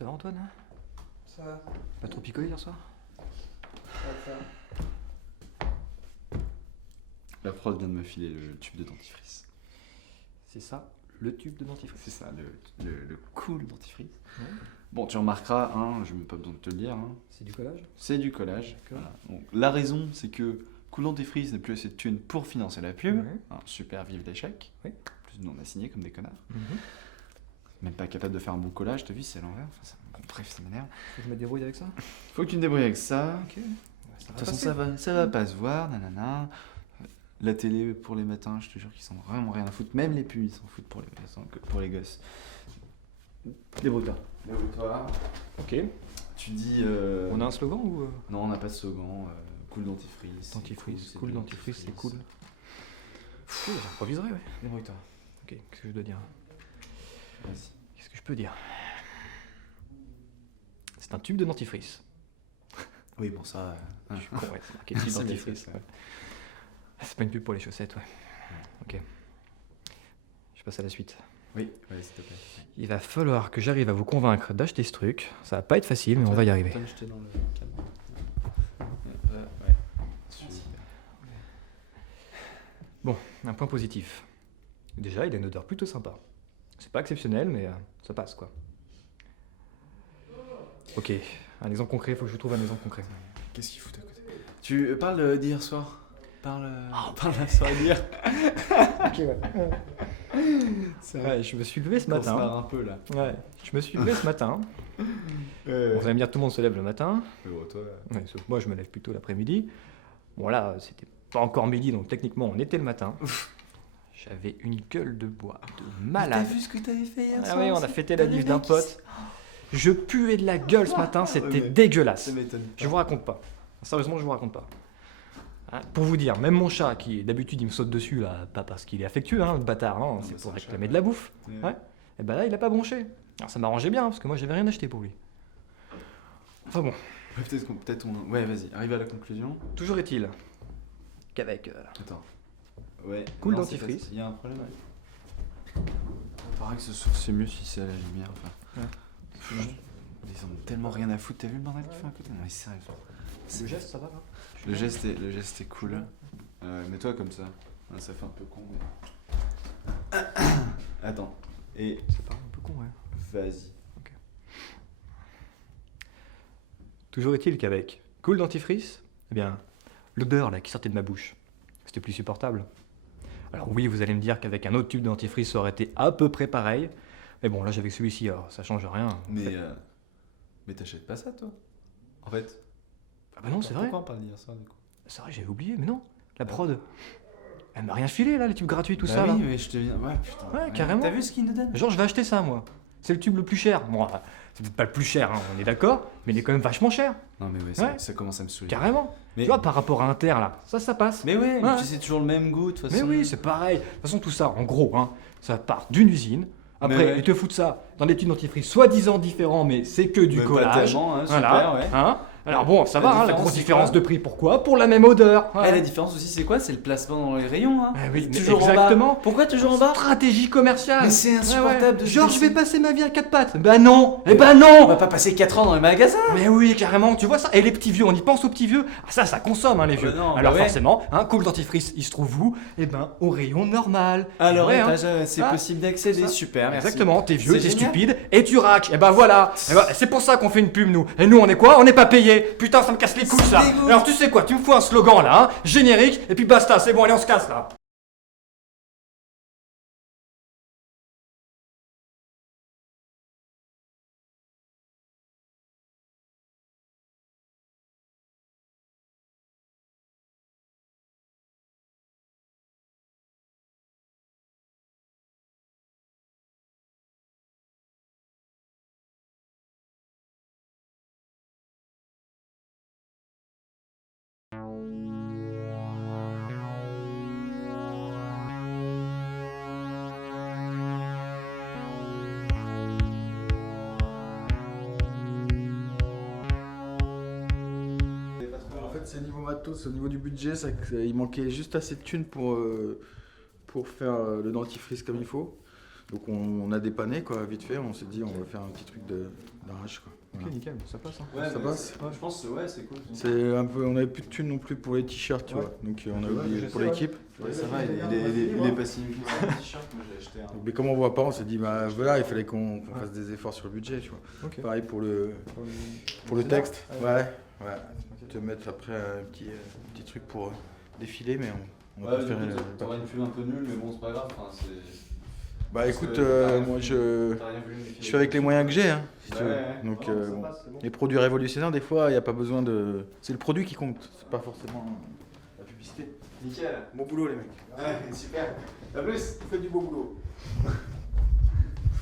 Ça va Antoine? Ça va. Pas trop picolé hier soir? Ça. La prod vient de me filer le tube de dentifrice. C'est ça, le tube de dentifrice. C'est ça, le cool dentifrice. Ouais. Bon, tu remarqueras, hein, je n'ai même pas besoin de te le dire, hein, C'est du collage? c'est du collage. D'accord. Voilà. Donc, la raison, c'est que Cool Dentifrice n'a plus assez de thunes pour financer la pub. Ouais. Hein, super, vive l'échec. Oui. En plus, nous, on a signé comme des connards. Mhm. Même pas capable de faire un bon collage, t'as vu, c'est à l'envers. Enfin, bon, bref, ça m'énerve. Faut que je me débrouille avec ça? Faut que tu te débrouilles avec ça. Ok. Ouais, De toute façon, ça va pas se voir, nanana. La télé pour les matins, je te jure qu'ils s'en ont vraiment rien à foutre. Même les pubs, ils s'en foutent pour les gosses. Débrouille-toi. Débrouille-toi. Ok. Tu dis. On a un slogan ou Non, on n'a pas de slogan. Cool dentifrice. dentifrice? c'est Cool du dentifrice, c'est cool. J'improviserai, ouais. Débrouille-toi. Ok, qu'est-ce que je dois dire? Vas-y. Qu'est-ce que je peux dire? C'est un tube de dentifrice. Oui, bon, ça. Je suis con, ouais, c'est marqué tube C'est bien dentifrice. fait, ça. Ouais. C'est pas une pub pour les chaussettes, ouais. Ok. Je passe à la suite. Oui, s'il te plaît. Il va falloir que j'arrive à vous convaincre d'acheter ce truc. Ça va pas être facile, mais on va y arriver. Antoine, j'étais dans le cadre. Ouais. Super. Bon, un point positif. Déjà, il a une odeur plutôt sympa. C'est pas exceptionnel, mais ça passe, quoi. Ok, un exemple concret, faut que je trouve un exemple concret. Qu'est-ce qu'il fout à côté? Tu parles d'hier soir. Parle de la soirée d'hier. Ok, ouais. Ouais, je me suis levé ce On se marre matin. un peu là. Ouais, je me suis levé ce matin. Bon, vous allez me dire, tout le monde se lève le matin. Mais bon, toi. Ouais, sauf moi, je me lève plutôt l'après-midi. Bon, là, c'était pas encore midi, donc techniquement, on était le matin. J'avais une gueule de bois de malade. T'as vu ce que t'avais fait hier Ah soir? oui, on a fêté la div d'un pote. Je puais de la gueule ce matin, c'était mais dégueulasse. Ça m'étonne. Je vous raconte pas. Sérieusement, je vous raconte pas. Hein, pour vous dire, même mon chat, qui d'habitude il me saute dessus, là, pas parce qu'il est affectueux, hein, le bâtard, non, c'est bah, pour c'est un réclamer chat. de la bouffe. Ouais. Ouais. Et ben là, il a pas bronché. Alors ça m'arrangeait bien, parce que moi j'avais rien acheté pour lui. Enfin bon, Ouais, peut-être on. Ouais, vas-y, arrive à la conclusion. toujours est-il qu'avec Attends. Ouais. Cool non, c'est dentifrice. pas- Il y a un problème. Il paraît que ce soir c'est mieux si c'est à la lumière. Enfin. Ouais. Ils ont tellement rien à foutre. T'as vu le bordel qu'il fait à côté? Non, mais sérieux. le geste, ça va là Le geste est cool. Mais toi comme ça. Ah, ça fait un peu con. Mais... Attends. Et Ça paraît un peu con, ouais. vas-y. Toujours est-il qu'avec Cool Dentifrice, eh bien, l'odeur là qui sortait de ma bouche, c'était plus supportable. Alors oui, vous allez me dire qu'avec un autre tube de dentifrice, ça aurait été à peu près pareil. Mais bon, là, j'avais celui-ci, alors ça change rien. En Mais fait. mais t'achètes pas ça toi? En fait. Ah bah non, c'est vrai. Pourquoi on parle d'hier soir du coup? C'est vrai, j'avais oublié, mais non. La prod, elle m'a rien filé là, les tubes gratuits, tout Bah ça oui, là. mais je te viens. Ouais, putain. Ouais, carrément. T'as vu ce qu'ils nous donnent? Genre, je vais acheter ça, moi. C'est le tube le plus cher. Bon, c'est peut-être pas le plus cher, hein, on est d'accord, mais il est quand même vachement cher. Non mais ouais, Ouais. ça commence à me saouler. Carrément. Mais- Tu vois, par rapport à Inter là, ça passe. Mais ouais, Ouais. puis c'est toujours le même goût de toute façon. Mais oui, c'est pareil. De toute façon, tout ça, en gros, hein, ça part d'une usine. Après, Mais ouais. ils te foutent ça dans des tubes dentifrice soi-disant différents, mais c'est que du Mais pas collage. tellement, hein, super, voilà. ouais. Hein. Alors bon, ça La va, hein, la différence, grosse c'est différence quoi de prix. Pourquoi? Pour la même odeur. Ah, la différence aussi, c'est quoi? C'est le placement dans les rayons. Hein. Ah oui, mais toujours exactement. en bas. Pourquoi toujours en bas? Stratégie commerciale. Mais c'est insupportable de se Genre, je vais laisser- passer ma vie à quatre pattes. Bah non. Eh bah On non. va pas passer 4 ans dans les magasins. Mais oui, carrément, tu vois ça. Et les petits vieux, on y pense aux petits vieux. Ah, ça consomme, hein, les bah vieux. non, bah Alors ouais. forcément, hein, Cool Dentifrice, il se trouve où? Eh ben, au rayon normal. Alors, Ouais, hein. c'est Ah, possible d'accéder. ça. Super, merci. Exactement, t'es vieux, C'est t'es génial. stupide, et tu raques. Et ben voilà. Et ben, c'est pour ça qu'on fait une pub, nous. Et nous, on est quoi? On n'est pas payé. Putain, ça me casse les couilles, ça. dégoût. Alors tu sais quoi? Tu me fous un slogan là, hein, générique, et puis basta. C'est bon, allez, on se casse là. En fait, c'est niveau matos, au niveau du budget, il manquait juste assez de thunes pour faire le dentifrice comme il faut. Donc on a dépanné quoi, vite fait, on s'est dit on va faire un petit truc d'arrache quoi. Ok, Voilà. nickel, ça passe. Hein. Ouais, Ça mais passe. Je pense que ouais, c'est cool. C'est un peu, on avait plus de thunes non plus pour les t-shirts, tu Ouais. vois. Donc on a Ouais, oublié je pour sais, l'équipe. Ouais, ça va, il est pas si nul que ça, le t-shirt. Moi, j'ai acheté un. Mais comme on voit pas, on s'est dit bah voilà, il fallait qu'on fasse des efforts sur le budget, tu vois. Ok. Pareil pour le C'est texte. là Ouais, ouais. Te mettre après un petit truc pour défiler, mais on va Ouais, pas faire. du coup, t'auras une pub un peu nulle, mais bon, c'est pas grave. Enfin, c'est. Bah Parce écoute, que t'as rien moi voulu- je t'as rien voulu me filer. fais avec les moyens que j'ai, hein. Si tu veux. Ouais. Donc Non, ça bon. passe, c'est bon. Les produits révolutionnaires, des fois, il n'y a pas besoin de. C'est le produit qui compte, c'est pas forcément la publicité. Nickel. Bon boulot, les mecs. Ouais, super. À plus. Vous faites du beau boulot.